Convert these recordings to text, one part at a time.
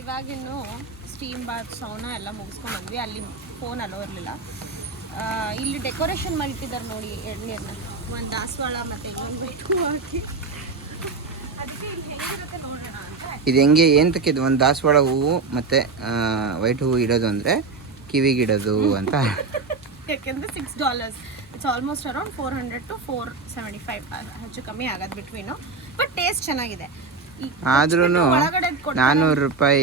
ಇವಾಗಿನ್ನು steam Baat sauna ಎಲ್ಲ ಮುಗಿಸ್ಕೊಂಡು ಬಂದ್ವಿ. ಅಲ್ಲಿ ಫೋನ್ ಅಲೋ ಇರಲಿಲ್ಲ. ಇಲ್ಲಿ ಡೆಕೋರೇಷನ್ ಮಾಡಿಟ್ಟಿದ್ದಾರೆ ನೋಡಿ ಎಳ್ನೀರನ್ನ, ಒಂದು ದಾಸವಾಳ ಮತ್ತು ಇನ್ನೊಂದು ವೈಟ್ ಹೂ ಹಾಕಿ. ಅದಕ್ಕೆ ಇಲ್ಲಿ ಹೆಂಗಿರುತ್ತೆ ನೋಡೋಣ ಅಂತ. ಇದು ಹೆಂಗೆ ಏಂತಕ್ಕೆ ಇದು ಒಂದು ದಾಸವಾಳ ಹೂವು ಮತ್ತು ವೈಟ್ ಹೂವು ಇಡೋದು ಅಂದರೆ ಕಿವಿಗಿಡೋದು ಅಂತ. ಯಾಕೆಂದರೆ $6. ಇಟ್ಸ್ ಆಲ್ಮೋಸ್ಟ್ ಅರೌಂಡ್ 400 to 475 ಹೆಚ್ಚು ಕಮ್ಮಿ ಆಗೋದು ಬಿಟ್ವೀನು. ಬಟ್ ಟೇಸ್ಟ್ ಚೆನ್ನಾಗಿದೆ. ಆದ್ರೂ $400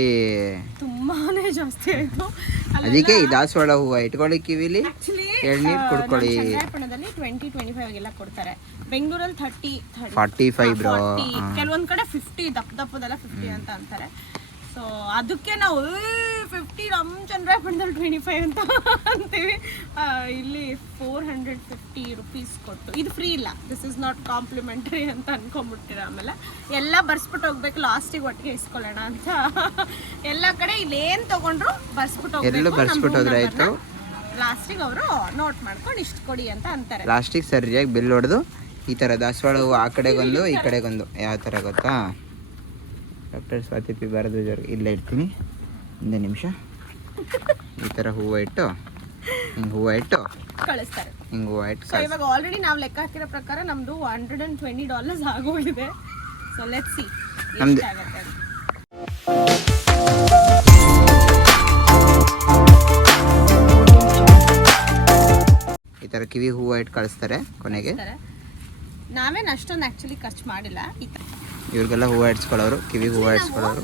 ತುಂಬಾನೇ ಜಾಸ್ತಿ ಆಯಿತು. ಅದಕ್ಕೆ ಈ ದಾಸವಾಳ ಹೂವು ಇಟ್ಕೊಳ್ಳಿ ಕಿವಿಲಿ, ಎಳ್ನೀರು ಕುಡ್ಕೊಳ್ಳಿ. ಚನ್ನರಾಯಪಟ್ಟಣದಲ್ಲಿ 20-25 ಎಲ್ಲ ಕೊಡ್ತಾರೆ. ಬೆಂಗಳೂರಲ್ಲಿ 30-45 ಬ್ರೋ. ಕೆಲವೊಂದು ಕಡೆ 50 ದಪ್ಪದೆಲ್ಲ 50 ಅಂತ ಅಂತಾರೆ. ಸೊ ಅದಕ್ಕೆ ನಾವು 50 ನಮ್ಮ ಚನ್ನರಾಯಪಟ್ಟಣದಲ್ಲಿ 25 ಅಂತ ಅಂತೀವಿ. ಇಲ್ಲಿ $450 ಕೊಟ್ಟು ಇದು ಫ್ರೀ ಇಲ್ಲ, ದಿಸ್ ಇಸ್ ನಾಟ್ ಕಾಂಪ್ಲಿಮೆಂಟರಿ ಅಂತ ಅನ್ಕೊಂಡ್ಬಿಟ್ಟಿರ. ಆಮೇಲೆ ಎಲ್ಲ ಬರ್ಸ್ಬಿಟ್ಟು ಹೋಗ್ಬೇಕು, ಲಾಸ್ಟಿಗೆ ಒಟ್ಟಿಗೆ ಇಸ್ಕೊಳ್ಳೋಣ ಅಂತ. ಎಲ್ಲ ಕಡೆ ಇಲ್ಲೇನು ತಗೊಂಡ್ರು ಬರ್ಸ್ಬಿಟ್ಟು ಹೋಗ್ಬೇಕು, ಲಾಸ್ಟಿಗೆ ಅವರು ನೋಟ್ ಮಾಡ್ಕೊಂಡು ಇಷ್ಟು ಕೊಡಿ ಅಂತ ಅಂತಾರೆ. ಲಾಸ್ಟಿಗೆ ಸರಿಯಾಗಿ ಬಿಲ್ ಹೊಡೆದು ಈ ಥರ ದಾಸವಾಳ ಹೂವು ಆ ಕಡೆಗೊಂದು ಈ ಕಡೆಗೊಂದು ಯಾವ ಥರ ಗೊತ್ತಾ, ಡಾಕ್ಟರ್ ಸ್ವಾತಿ ಪಿ ಭಾರದ್ವಾಜ್ ಅವ್ರಿಗೆ ಇಲ್ಲೇ ಇಡ್ತೀನಿ. ಒಂದು ನಿಮಿಷ. ಈ ಥರ ಹೂವು ಇಟ್ಟು ಹಿಂಗೆ ಹೂವು ಇಟ್ಟು ಕಳಿಸ್ತಾರೆ. ಹಿಂಗೆ ಹೂವು ಇಟ್ಟು ಇವಾಗ ಆಲ್ರೆಡಿ ನಾವು ಲೆಕ್ಕ ಹಾಕಿರೋ ಪ್ರಕಾರ ನಮ್ಮದು $120 ಆಗೋಗಿದೆ. ಸೊ ಲೆಟ್ಸ್ ಸಿ ನಮ್ದು ಈ ಥರ ಕಿವಿ ಹೂವು ಇಟ್ಟು ಕಳಿಸ್ತಾರೆ ಕೊನೆಗೆ. ನಾವೇನು ಅಷ್ಟೊಂದು ಆ್ಯಕ್ಚುಲಿ ಖರ್ಚು ಮಾಡಿಲ್ಲ. ಇವ್ರಿಗೆಲ್ಲ ಹೂವು ಇಡ್ಸ್ಕೊಳ್ಳೋರು, ಕಿವಿ ಹೂವು ಇಡ್ಸ್ಕೊಳ್ಳೋರು.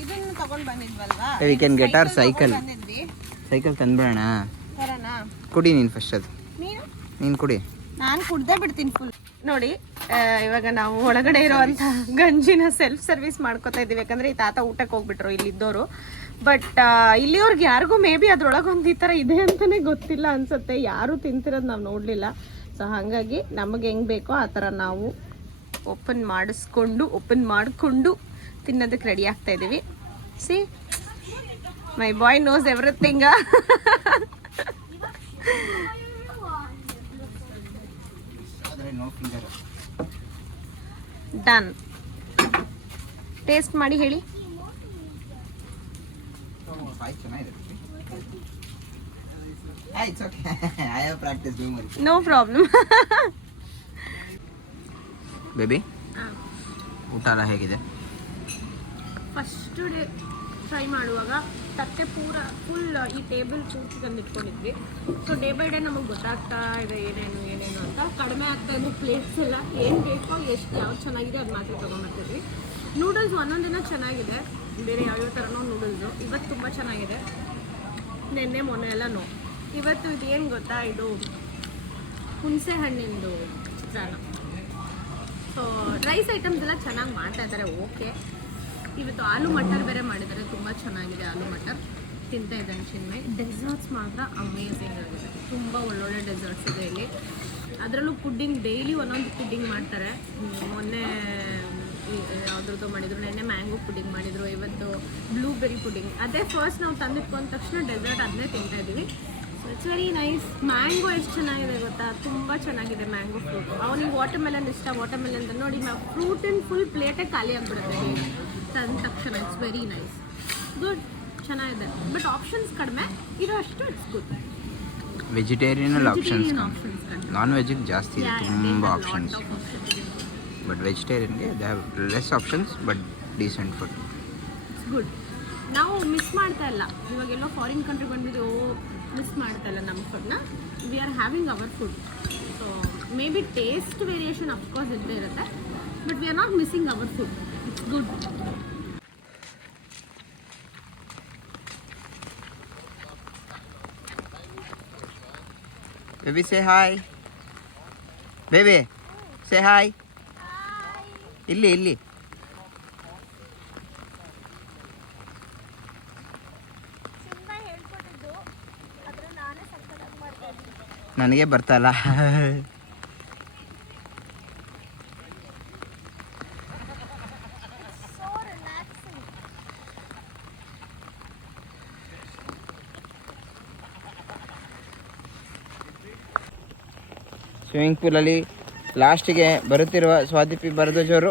ಇದನ್ನು ತಗೊಂಡು ಬಂದಿದ್ವಲ್ವಾ, we can get our cycle ತಂದ್ಬಿಡೋಣ. ಕುಡಿ ನೀನು ಫಸ್ಟ್, ಅದು ನೀನು ಕುಡಿ, ನಾನು ಕುಡ್ದೇ ಬಿಡ್ತೀನಿ ಫುಲ್. ನೋಡಿ ಇವಾಗ ನಾವು ಒಳಗಡೆ ಇರೋವಂಥ ಗಂಜಿನ ಸೆಲ್ಫ್ ಸರ್ವಿಸ್ ಮಾಡ್ಕೋತಾ ಇದ್ದೀವಿ. ಯಾಕಂದರೆ ಈ ತಾತ ಊಟಕ್ಕೆ ಹೋಗ್ಬಿಟ್ರು ಇಲ್ಲಿದ್ದವರು. ಬಟ್ ಇಲ್ಲಿಯವ್ರಿಗೆ ಯಾರಿಗೂ ಮೇ ಬಿ ಅದ್ರೊಳಗೊಂದು ಈ ಥರ ಇದೆ ಅಂತಲೇ ಗೊತ್ತಿಲ್ಲ ಅನ್ಸುತ್ತೆ. ಯಾರೂ ತಿಂತಿರೋದು ನಾವು ನೋಡಲಿಲ್ಲ. ಸೊ ಹಾಗಾಗಿ ನಮಗೆ ಹೆಂಗೆ ಬೇಕೋ ಆ ಥರ ನಾವು ಓಪನ್ ಮಾಡಿಕೊಂಡು ತಿನ್ನೋದಕ್ಕೆ ರೆಡಿ ಆಗ್ತಾ ಇದ್ದೀವಿ. See my boy knows everything. Done. Taste ಮಾಡಿ ಹೇಳಿ. No problem. ಬೇಬಿ ಊಟ ಎಲ್ಲ ಹೇಗಿದೆ? ಫಸ್ಟ್ ಡೇ ಟ್ರೈ ಮಾಡುವಾಗ ತಟ್ಟೆ ಫುಲ್ ಈ ಟೇಬಲ್ ಪೂರ್ತಿ ತಂದು ಇಟ್ಕೊಂಡಿದ್ವಿ. ಸೊ ಡೇ ಬೈ ಡೇ ನಮಗೆ ಗೊತ್ತಾಗ್ತಾ ಇದೆ ಏನೇನು ಅಂತ. ಕಡಿಮೆ ಆಗ್ತಾ ಇದೆ ಪ್ಲೇಟ್ಸ್ ಎಲ್ಲ. ಏನು ಬೇಕೋ ಎಷ್ಟು ಯಾವ್ದು ಚೆನ್ನಾಗಿದೆ ಅದು ಮಾತ್ರ ತೊಗೊಂಬರ್ತಿದ್ವಿ. ನೂಡಲ್ಸ್ ಒಂದೊಂದಿನ ಚೆನ್ನಾಗಿದೆ, ಬೇರೆ ಯಾವ್ಯಾವ ಥರನೋ ನೂಡಲ್ಸು. ಇವತ್ತು ತುಂಬ ಚೆನ್ನಾಗಿದೆ, ನೆನ್ನೆ ಮೊನ್ನೆ ಎಲ್ಲ ಇವತ್ತು ಇದು ಏನು ಗೊತ್ತಾ, ಇದು ಹುಣಸೆ ಹಣ್ಣಿಂದು ಚಿತ್ರಾನ್ನ. ಸೊ ರೈಸ್ ಐಟಮ್ಸ್ ಎಲ್ಲ ಚೆನ್ನಾಗಿ ಮಾಡ್ತಾ ಇದ್ದಾರೆ. ಓಕೆ, ಇವತ್ತು ಆಲೂ ಮಟರ್ ಬೇರೆ ಮಾಡಿದ್ದಾರೆ, ತುಂಬ ಚೆನ್ನಾಗಿದೆ ಆಲೂ ಮಟರ್. ತಿಂತಾ ಇದ್ದಾನೆ ಚಿನ್ಮಯ್. ಡೆಸರ್ಟ್ಸ್ ಮಾತ್ರ ಅಮೇಝಿಂಗ್ ಆಗಿದೆ, ತುಂಬ ಒಳ್ಳೊಳ್ಳೆ ಡೆಸರ್ಟ್ಸ್ ಇದೆ ಇಲ್ಲಿ. ಅದರಲ್ಲೂ ಪುಡ್ಡಿಂಗ್ ಡೈಲಿ ಒಂದೊಂದು ಪುಡ್ಡಿಂಗ್ ಮಾಡ್ತಾರೆ. ಮೊನ್ನೆ ಯಾವುದ್ರದ್ದು ಮಾಡಿದ್ರು, ನೆನ್ನೆ ಮ್ಯಾಂಗೋ ಪುಡ್ಡಿಂಗ್ ಮಾಡಿದರು, ಇವತ್ತು ಬ್ಲೂಬೆರಿ ಪುಡ್ಡಿಂಗ್. ಅದೇ ಫಸ್ಟ್ ನಾವು ತಂದಿಟ್ಕೊಂಡ ತಕ್ಷಣ ಡೆಸರ್ಟ್ ಅದನ್ನೇ ತಿಂತಾ ಇದ್ದೀವಿ. So it's very nice. Mango ಎಷ್ಟು ಚೆನ್ನಾಗಿದೆ ಗೊತ್ತಾ, ತುಂಬ ಚೆನ್ನಾಗಿದೆ ಮ್ಯಾಂಗೋ ಫ್ರೂಟ್. ಅವನಿಗೆ ವಾಟರ್ ಮೆಲನ್ ಇಷ್ಟ, ವಾಟರ್ ಮೆಲನ್ ಅಂತ ನೋಡಿ ಫ್ರೂಟಿನ ಫುಲ್ ಪ್ಲೇಟೇ ಖಾಲಿ ಆಗಿಬಿಡುತ್ತೆ ತಂದ ತಕ್ಷಣ. ಇಟ್ಸ್ ವೆರಿ ನೈಸ್, ಗುಡ್, ಚೆನ್ನಾಗಿದೆ. ಬಟ್ ಆಪ್ಷನ್ಸ್ ಕಡಿಮೆ ಇರೋ ಅಷ್ಟು it's good. Vegetarian options, non ವೆಜ್ಜಿಗೆ ಜಾಸ್ತಿ ಇದೆ, ತುಂಬ ಆಪ್ಷನ್ಸ್. ಬಟ್ ವೆಜಿಟೇರಿಯನ್ಗೆ they have less options but decent food. It's good. ನಾವು ಮಿಸ್ ಮಾಡ್ತಾ ಇಲ್ಲ. ಇವಾಗೆಲ್ಲೋ ಫಾರಿನ್ ಕಂಟ್ರಿ ಬಂದಿದ್ದು ಮಿಸ್ ಮಾಡ್ತಾ ಇಲ್ಲ ನಮ್ಮ ಫುಡ್ನ. We are having hour food. So may be taste variation of course ಇದ್ದೇ ಇರುತ್ತೆ, but we are not missing hour food. It's good. Baby, say hi. Baby, say hi. ಇಲ್ಲಿ ನನಗೆ ಬರ್ತಲ್ಲ. ಸ್ವಿಮ್ಮಿಂಗ್ ಪೂಲಲ್ಲಿ ಲಾಸ್ಟಿಗೆ ಬರುತ್ತಿರುವ ಸ್ವಾತಿ ಪಿ ಭಾರದ್ವಾಜ್ ಅವರು.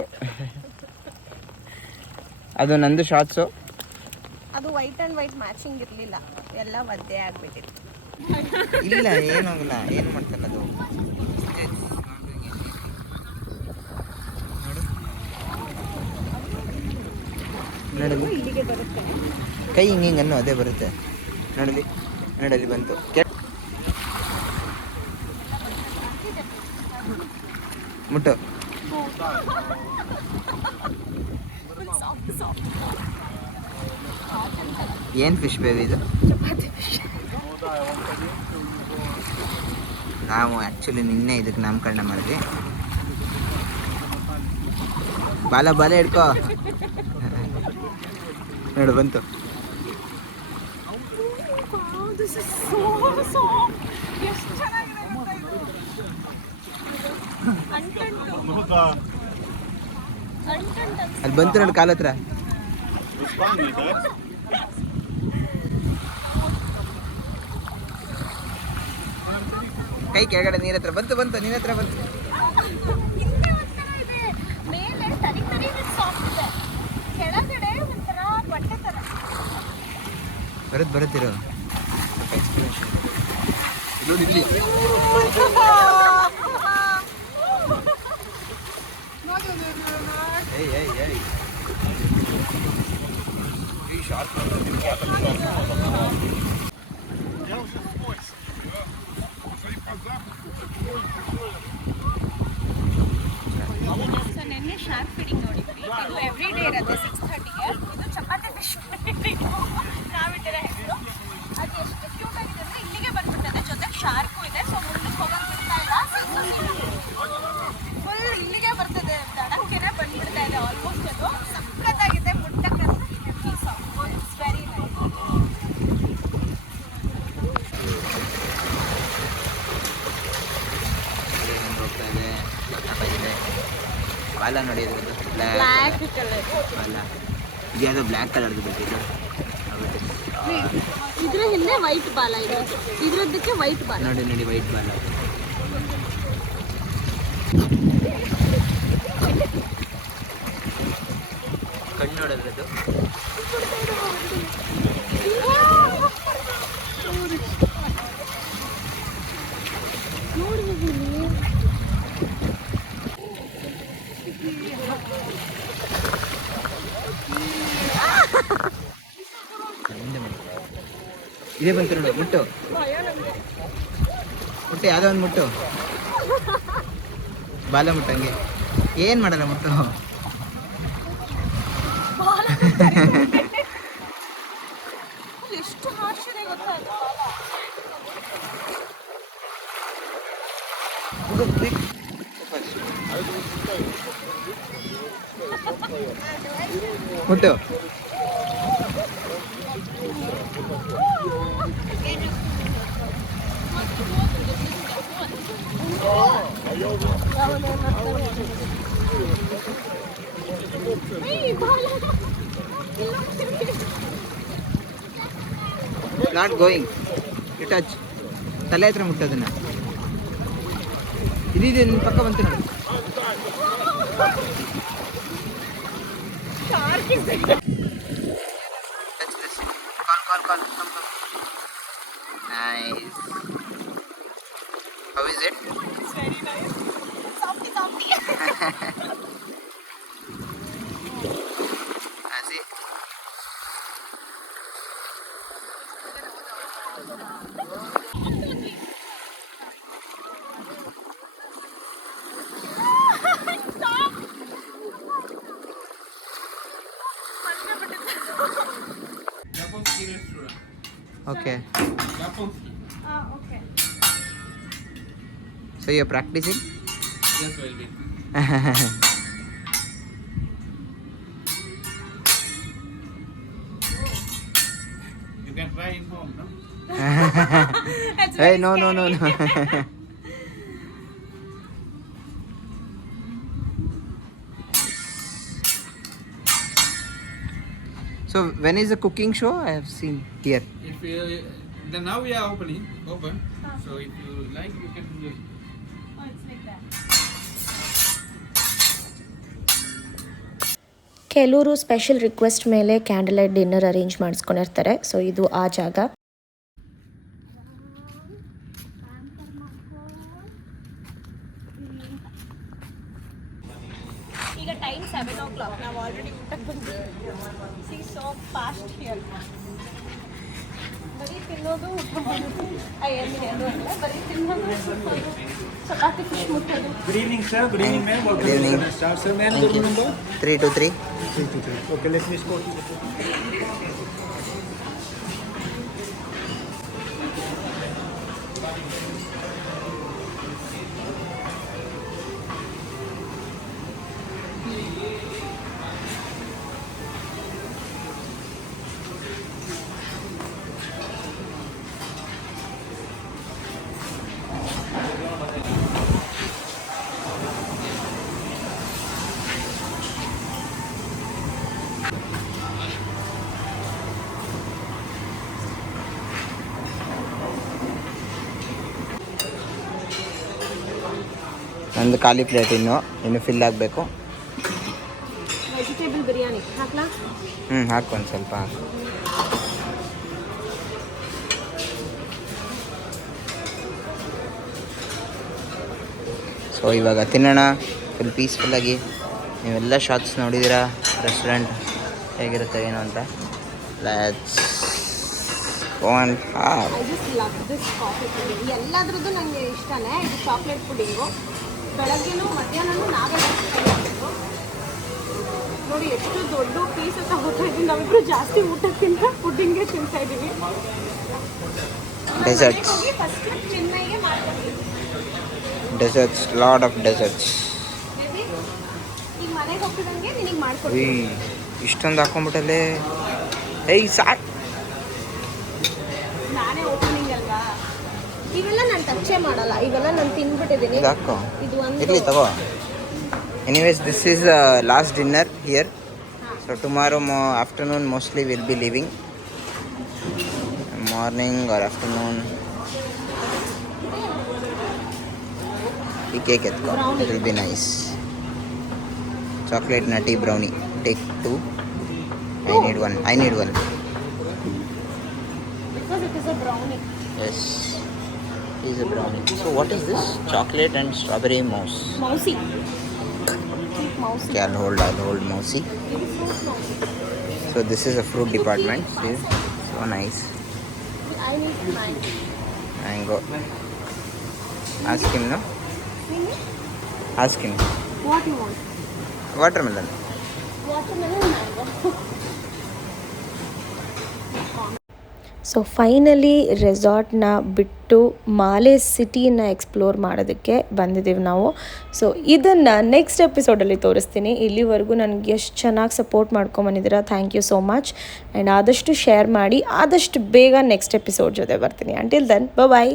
ಅದು ನಂದು ಶಾರ್ಟ್ಸು. ಅದು ವೈಟ್ ಆ್ಯಂಡ್ ವೈಟ್ ಮ್ಯಾಚಿಂಗ್ ಇರಲಿಲ್ಲ, ಎಲ್ಲ ಒದ್ದೆ ಆಗಿಬಿಟ್ಟಿತ್ತು. ಇಲ್ಲ ಏನಾಗಲ್ಲ, ಏನು ಮಾಡ್ತಾನೆ ಅದು. ನೋಡಲಿ ಇಲ್ಲಿಗೆ ಬರುತ್ತೆ, ಕೈ ಹಿಂಗೆ ಅನ್ನೋ ಅದೇ ಬರುತ್ತೆ. ನೋಡಲಿ ನೋಡಲಿ ಬಂತು. ಮುಟ್ಟು. ಏನು ಫಿಶ್ ಬೇಬಿ ಇದು? ನಾವು ಆ್ಯಕ್ಚುಲಿ ನಿನ್ನೆ ಇದಕ್ಕೆ ನಾಮಕರಣ ಮಾಡಿದ್ವಿ. ಬಾಲ ಬಾಲ ಹಿಡ್ಕೋ. ನೋಡು ಬಂತು. ಅಲ್ಲಿ ಬಂತು ನೋಡಿ ಕಾಲ ಹತ್ರ. ಕೈ ಕೆಳಗಡೆ ನೀರ ಹತ್ರ ಬಂತು ಬಂತು, ನೀರ ಹತ್ರ ಬಂತು. ಬರುತ್ತಿರೋ ಇಲ್ಲಿ. ನೆನ್ನೆ ಶಾರ್ಕ್ ಫೀಡಿಂಗ್ ನೋಡಿದ್ವಿ. ಇದು ಎವ್ರಿ ಡೇ ಇರುತ್ತೆ 6:30ಗೆ. ಇದು ಚಪಾತಿ ಫಿಶ್ ಫೀಡಿಂಗ್ ನಾವಿಟ್ಟಿರೋ ಹೆಸರು. ಅದು ಎಷ್ಟು ಕ್ಯೂಟ್ ಆಗಿದೆ ಅಂದರೆ ಇಲ್ಲಿಗೆ ಬಂದ್ಬಿಟ್ಟದೆ, ಜೊತೆಗೆ ಶಾರ್ಕು ಇದೆ. ಸೊ ಮುಂದಕ್ಕೆ ಹೋಗೋಕೆ ಬಿಡ್ತಾ ಇಲ್ಲ, ಫುಲ್ ಇಲ್ಲಿಗೆ ಬರ್ತದೆ, ದಡಕ್ಕೆನೆ ಬಂದ್ಬಿಡ್ತಾ ಇದೆ ಆಲ್ಮೋಸ್ಟ್. ಅದು ಸಖತ್ತಾಗಿದೆ, ಮುಟ್ಟಕ್ಕೆ ಇಟ್ಸ್ ವೆರಿ ನೈಸ್. ಹೋಗ್ತಾ ಇದೆ, ಇದೆ ಬಾಲ ನೋಡಿ ಇದ್ರದ್ದು ಬ್ಲ್ಯಾಕ್ ಕಲರ್ ಬಾಲ. ಇದ್ಯಾವುದೋ ಬ್ಲ್ಯಾಕ್ ಕಲರ್ದು ಬೇಕಿತ್ತು. ಇದ್ರ ಹಿಂದೆ ವೈಟ್ ಬಾಲ ಇದೆ, ಇದ್ರದ್ದಕ್ಕೆ ವೈಟ್ ಬಾಲ ನೋಡಿ ನೋಡಿ ವೈಟ್ ಬಾಲ. ಕಣ್ಣು ನೋಡೋದ್ರದ್ದು. ಇದೇ ಬಂತು ನೋಡು, ಮುಟ್ಟು ಮುಟ್ಟು, ಯಾವುದೋ ಒಂದು ಮುಟ್ಟು, ಬಾಲ ಮುಟ್ಟಂಗೆ. ಏನು ಮಾಡಲ್ಲ ಮುಟ್ಟು. ಎಷ್ಟು ಹಾರ್ಷಿದೆ ಗೊತ್ತಾ ಮುಟ್ಟು. Not going you touch. ತಲೆ ಹತ್ರ ಮುಟ್ಟೋದನ್ನ. ಇದಿದೆ ನಿನ್ನ ಪಕ್ಕ ಬಂತು ನೋಡಿ. Call. Come. Nice. How is it? It's very nice. Softy. See? Okay. Okay. So you're practicing? Yes, will be. You can try in home, no? Hey, no. So when is the cooking show? I have seen here. If you, then now we are open. So if you like, you can do it. Oh, it's like that. ಕೆಲವರು special request ಮೇಲೆ candle light dinner arrange ಮಾಡಿಸ್ಕೊಂಡಿರ್ತಾರೆ. So ಇದು ಆ ಜಾಗ. ಈಗ time 7 o'clock. ನಾವು already ಊಟಕ್ಕೆ ಬಂದಿದ್ದೀವಿ. See so fast here. ಬರೀ ತಿನ್ನೋದು ಊಟ ಮಾಡೋದು ಏನು ಅಲ್ಲ, ಬರೀ ತಿನ್ನೋದು ಚಪಾತಿ ಫಿಶ್ ಮುಟ್ಟೋದು. Good evening, sir. Good evening, ma'am. Welcome Good evening. to Star, sir. Ma'am, your room number? 323. 323. Okay, let's miss 4. ನಂದು ಖಾಲಿ ಪ್ಲೇಟ್ ಇನ್ನು ಫಿಲ್ ಆಗಬೇಕು. ವೆಜಿಟೇಬಲ್ ಬಿರಿಯಾನಿ ಹಾಕ್ಲಾ? ಹಾಕು ಒಂದು ಸ್ವಲ್ಪ ಹಾಕು. ಸೊ ಇವಾಗ ತಿನ್ನೋಣ ಫುಲ್ ಪೀಸ್ಫುಲ್ಲಾಗಿ. ನೀವೆಲ್ಲ ಶಾಟ್ಸ್ ನೋಡಿದ್ದೀರಾ ರೆಸ್ಟೋರೆಂಟ್ ಹೇಗಿರುತ್ತೆ ಏನು ಅಂತ. Let's go on. I just love this coffee pudding. ಎಲ್ಲದ್ರದ್ದು ನನಗೆ ಇಷ್ಟನೇ. ಇದು ಚಾಕ್ಲೇಟ್ ಪುಡಿಂಗು. ಬೆಳಗ್ಗೆನೂ ಮಧ್ಯಾಹ್ನನೂ ನಾವೇ ಮಾಡಬೇಕು. ನೋಡಿ ಎಷ್ಟು ದೊಡ್ಡ ಪೀಸ್ ಅಂತ ಹೋಗ್ತಾ ಇದ್ದೀವಿ. ನಾವಿಬ್ರು ಜಾಸ್ತಿ ಊಟಕ್ಕಿಂತ ಪುಡಿಂಗೇ ತಿಂತಾ ಇದ್ದೀವಿ. ಡೆಸರ್ಟ್ಸ್ ಫಸ್ಟ್ ಚಿನ್ಮಯ್ಗೆ ಮಾಡ್ಕೊಡ್ತೀವಿ. Deserts, lot of deserts. Maybe ಈಗ ಮನೆಗೆ ಹೋಗ್ತಿದಂಗೆ ನಿನಗೆ ಮಾಡ್ಕೊಡ್ತೀವಿ. ಇಷ್ಟೊಂದು ಹಾಕೊಂಡ್ಬಿಟ್ಟಲ್ಲೇ. ಏಯ್ ಸಾಕು. ನಾನೇ ಓಪನಿಂಗ್ ಅಲ್ವಾ. ಇವೆಲ್ಲ ನಾನು ಟಚ್ಚೇ ಮಾಡಲ್ಲ. ಇವೆಲ್ಲ ನಾನು ತಿನ್ಬಿಟ್ಟಿದ್ದೀನಿ. ಇದು ಹಾಕೋ, ಇದು ಒಂದು ಇರಲಿ ತಗೋ. Anyways this is last dinner here. So tomorrow afternoon mostly will be living. Morning or afternoon ಈ ಕೇಕ್ ಎತ್ಕೋ. It will be nice. Chocolate nutty brownie. Take 2. I need one. because it is a brownie. Yes, it is a brownie. So what is this? Chocolate and strawberry mousse. Mousy. Mousy. Okay, I'll hold mousy. So this is a fruit department. See? So nice. I need mine. Mango. Ask him, no? Ask him. What you want? Watermelon. Watermelon, mango. So finally ರೆಸಾರ್ಟ್ನ ಬಿಟ್ಟು Male ಸಿಟಿನ explore ಮಾಡೋದಕ್ಕೆ ಬಂದಿದ್ದೀವಿ ನಾವು. So ಇದನ್ನು next ಎಪಿಸೋಡಲ್ಲಿ ತೋರಿಸ್ತೀನಿ. ಇಲ್ಲಿವರೆಗೂ ನನಗೆ ಎಷ್ಟು ಚೆನ್ನಾಗಿ ಸಪೋರ್ಟ್ ಮಾಡ್ಕೊಂಬಂದಿದ್ದೀರಾ. Thank you so much. And ಆದಷ್ಟು ಶೇರ್ ಮಾಡಿ. ಆದಷ್ಟು ಬೇಗ ನೆಕ್ಸ್ಟ್ ಎಪಿಸೋಡ್ ಜೊತೆ ಬರ್ತೀನಿ. ಅಂಟಿಲ್ ದೆನ್ ಬಾಯ್.